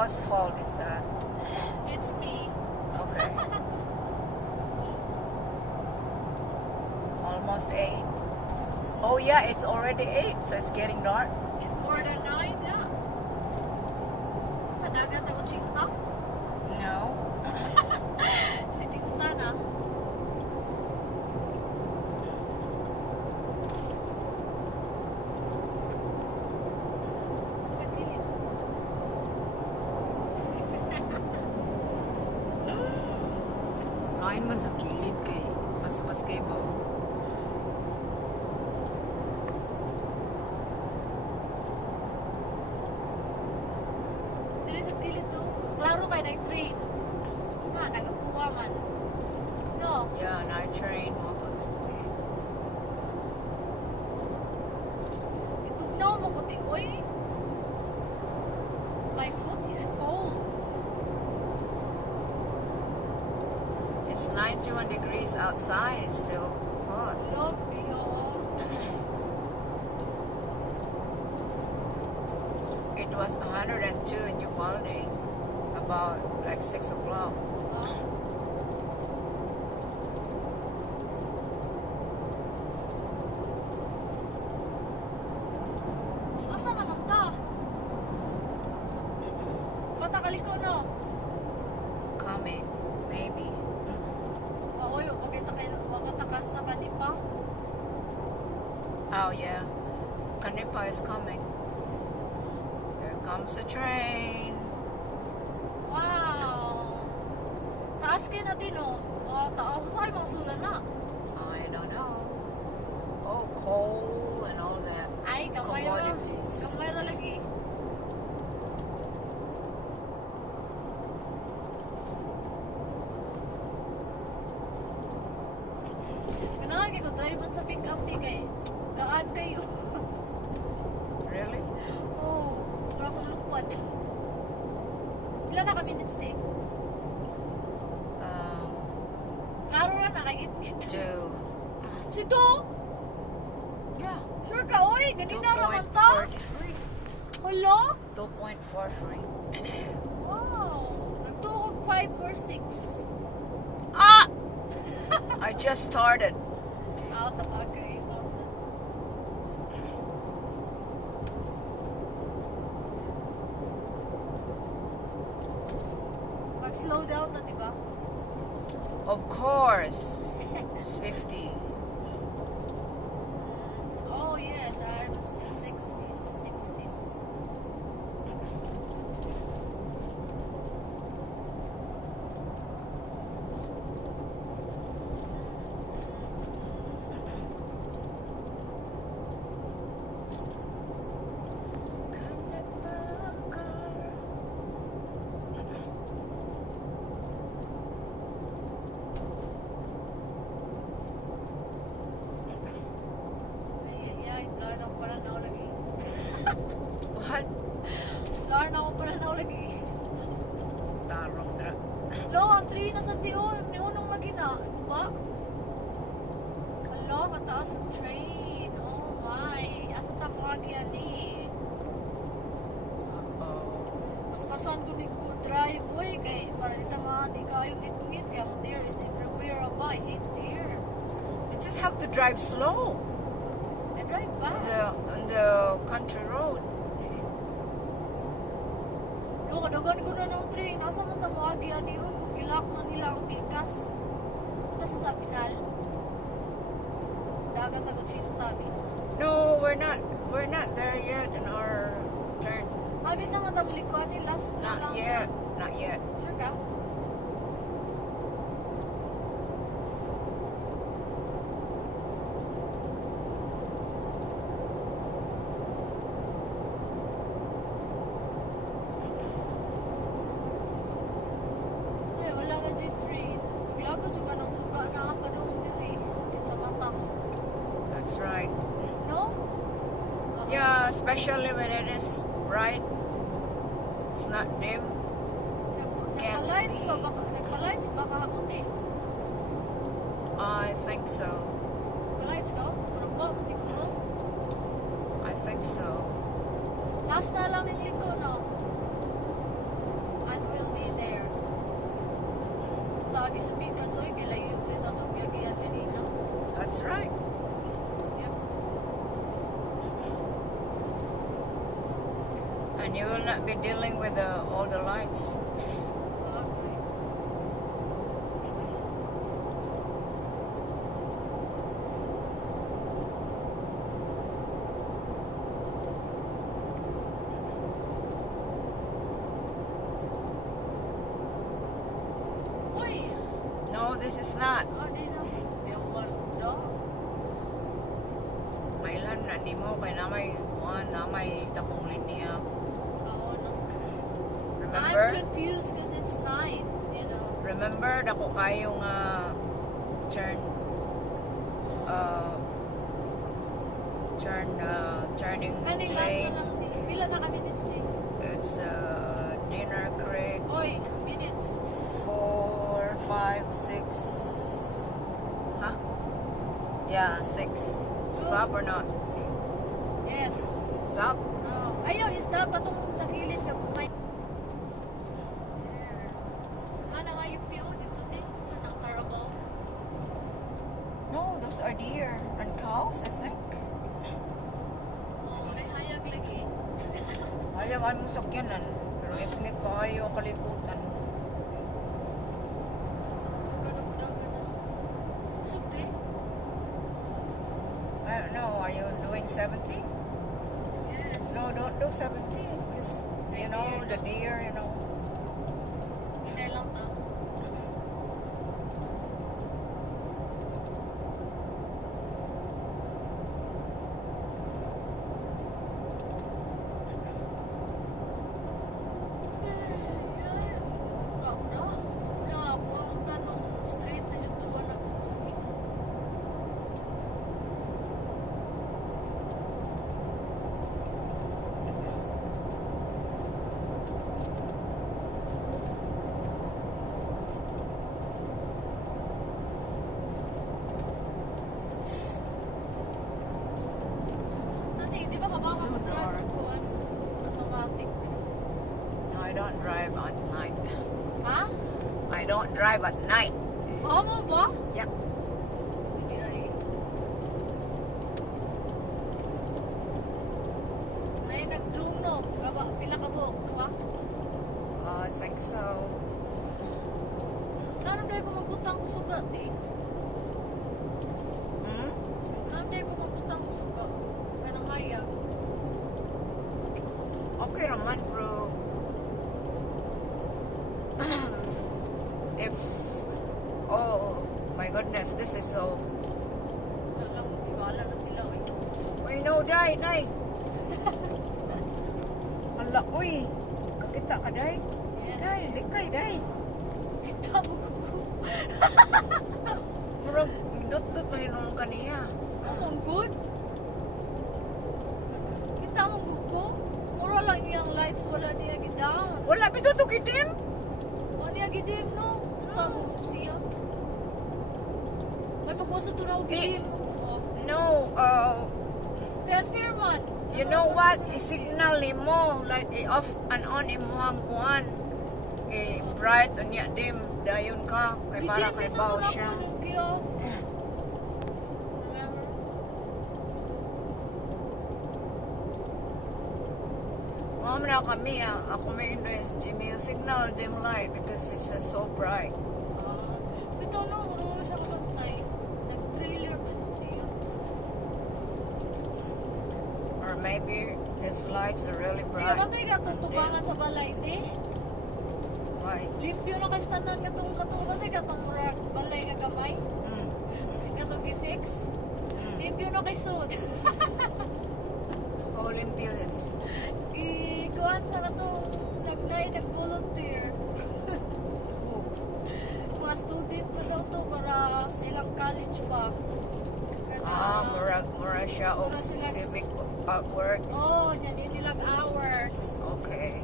Whose fault is that? It's me. Okay. Almost 8. Oh yeah, it's already 8, so it's getting dark. It's more than 9 na. Sa dagat ako chinta. No. Si Tinta na. Pagdilit. Lain man sa kilid kay mas kay mo. Diri sa dilit to. Klaro kay na train. Nga, nagapuwa man. No. Yeah, night train. Itugnaw mo ko oy. My foot is cold. It's 91 degrees outside. It's still hot. Look, yo. It was 102 in Uvalde about like 6 o'clock. Asa naman ta? Patakaliko no. Coming, maybe. Oy, pagkita kay wakataka sa kanipa. Oh yeah, Kanipa is coming. Here comes the train. Wow. Taas kayo natin no. Taas ay mga sula na. I don't know. Oh, coal and all that. Ay, kamay ra. Commodities. Kamay ra lagi. Kailangan kayo drive sa pick up di kay gaan kayo. Really? Oh, wala akong lupad. Ilan na ka minutes di? Karo na nakagit-git. 2. Si to? Yeah. Sure ka, oy, ganina naman ta. 2.43. Hello? 2.43. Wow. Nagtuhog 5 or 6. Ah! I just started. Sa bagay. Mag-slow down na, diba? Of course. It's 50. Oh, yes. I'm in 60s, 60s. Ay, blur na ako pala na ako lagi. What? Blur na ako pala na ako lagi. Tarong dra. Hello, ang 3 na sa tiyon. Niunong lagi na. Ano ba? Hello, mataas ang train. Oh my. Asa ta ko lagi ani. Mas pasan ko ni ko drive. Uy, kay para dito mga di kayo nit-nit. Kaya ang deer is everywhere. Aba, I hate deer. You just have to drive slow I drive on fast. the country road. Lo, kadagan ko na ng train. Asa man ta maagi ani ron. Kung gilak na nila ang pikas. Punta sa final. Dagat na Chino tabi. No, we're not there yet in our turn. Abi na nga tamlikuan ni last na Not lang. yet. Not yet. Sure ka? Uy, wala na dyan train. Maglago dyan ba ng suga na ang padung diri. Sakit sa mata. That's right. No? Yeah, especially when it is bright. It's not dim. Can't Nagpa-lights see. pa baka, nagpa-lights pa kahapon eh. I think so. Nagpa-lights ka? Parang wala man siguro. I think so. Last na lang ng liko, no? agi sa Pikas oy kay layo yung kita tong gagian kanina. That's right. Yep. And you will not be dealing with all the lights. Okay. Uy! No, this is not. Di na. Yung wala. Mailan na ni mo kay namay kuan namay dakong linya. Oo na. Remember? I'm confused because it's night, you know. Remember dako kayo nga turning Kani last lane. na lang ni. Pila na ka minutes ni? It's Dinner Creek Oy, minutes. 4, 5, 6. Huh? Yeah, 6. Stop or not? Yes. Stop. Ayaw, stop atong sa gilid ka may. There. Kana nga yung PO dito din sa nang Carabao. No, those are deer and cows, I think. Oh, may hayag lagi. Ayaw ang sakyanan. Pero itnit ko ayaw ang kalibutan. So ganun na. Sugdi? I don't know, are you doing 70? Yes. No, don't do 70. Because, you know, the deer, you know. Hinay lang ta. Straight na yung tuwa na kukunin. Ate, di ba kabaka So mag-drive dark. ko automatic? No, I don't drive at night. Ha? I don't drive at night. Oo mo ba? Yep. Hindi ay. May nag-drone no? Pila ka buhok, no ba? I think so. Ano dahil ko magkutang ko sugat eh? Hmm? Ano dahil ko magkutang ko sugat? Ganang hayag. Okay naman, bro. If... Oh, my goodness, this is so... Alam mo, iwala na sila eh. Uy, no, day. Hala, uy. Kakita ka, day. Yes. Day, likay, day. Kita mo kuko. Murag, dot-dot mahinong kaniya. Oh, good. Kita mo kuko. Mura lang yung lights, wala niya gidown. Wala, bitutok itim. Wala niya gidim, no? Tago mo siya. May pagwasa to raw gidim. No, Fair man. you know what? I-signal mo. Like, i-off and on mo ang kuhan. Bright, unya, dim. Dayon ka. Kay para kay baw siya. Mom na kami, ako may invest. Jimmy, signal dim light because it's so bright. Ito no, marunong siya kumantay. Nag-trailer ba siya? Or maybe his lights are really Hindi bright. ka matay ka itong tubangan sa balay, di? Why? Limpyo na kastanan ka itong matay ka itong balay ka gamay. Mm. Ka itong i-fix. Limpyo na kay Sud. Go limpyo this. Ikuhan sa na itong nag-volunteer. Mga student pa daw to para sa ilang college pa. Murag siya o Murag sila- civic works. Oh, yan yun nilang hours. Okay.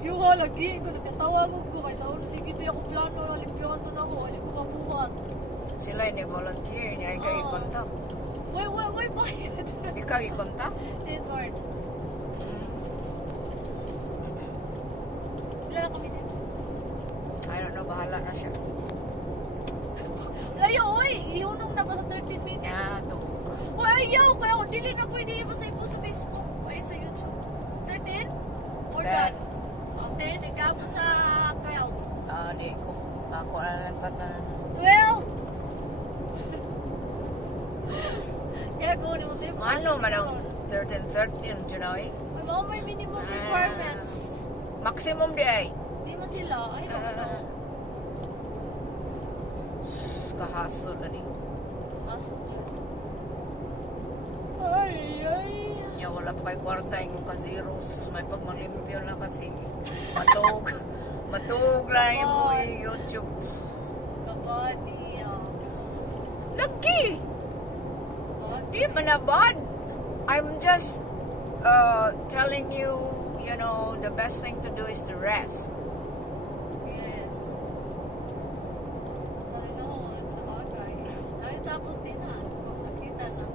Yung lagi, kung nagkatawag ko kay sa ulo, sige ba ako plano, limpyohan to na ako, hindi ko mabuhat. Sila ni volunteer niya ikaw Oo. i-contact. Why, bayad? Ikaw i-contact? Edward, ilan na kami next? I don't know, bahala wala na siya. Ayaw, oy! Ihunong na ba sa 13 minutes? Yeah, to. Uy, ayaw! Kaya ako dili na pwede iba sa ipo sa Facebook. Ay, sa YouTube. 13? Or 10. done? O, 10. Nagkabot sa 12. Di ko. Ako na lang patan. 12! Kaya kunin mo tayo. Ano man ang 13, 13, Junoy? May mga may minimum requirements. Maximum di ay. Di man sila. Ay, basta. Kahasol na ni. Kaso. Ay, ay. Ya, wala pa kay kwarta yung ka-zeros. May pagmalimpyo na kasi. Matug. Matug lang yung buhay YouTube. Kabadi. Lagi! Kabadi. Di man na bad. I'm just telling you, you know, the best thing to do is to rest. Yes. Sabi na ako, sa bagay. Ay, tapos din na. Kung nakita na.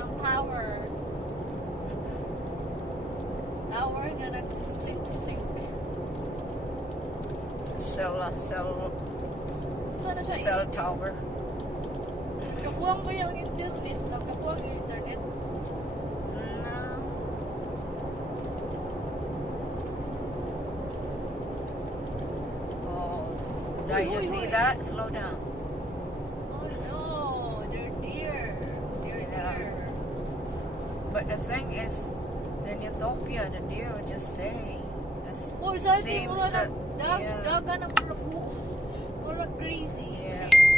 Ang tower. Tower nga nag-split. Sana siya Cell tower. Kapuang ba yung internet? Nagkapuang yung internet? No. Oh, did you see that? Slow down. Oh no, they're dear. They're Yeah. dear. But the thing is, in Utopia, the deer would just stay. Oh, sa atin Seems mga that- yeah. daga na pula crazy. Yeah. Crazy.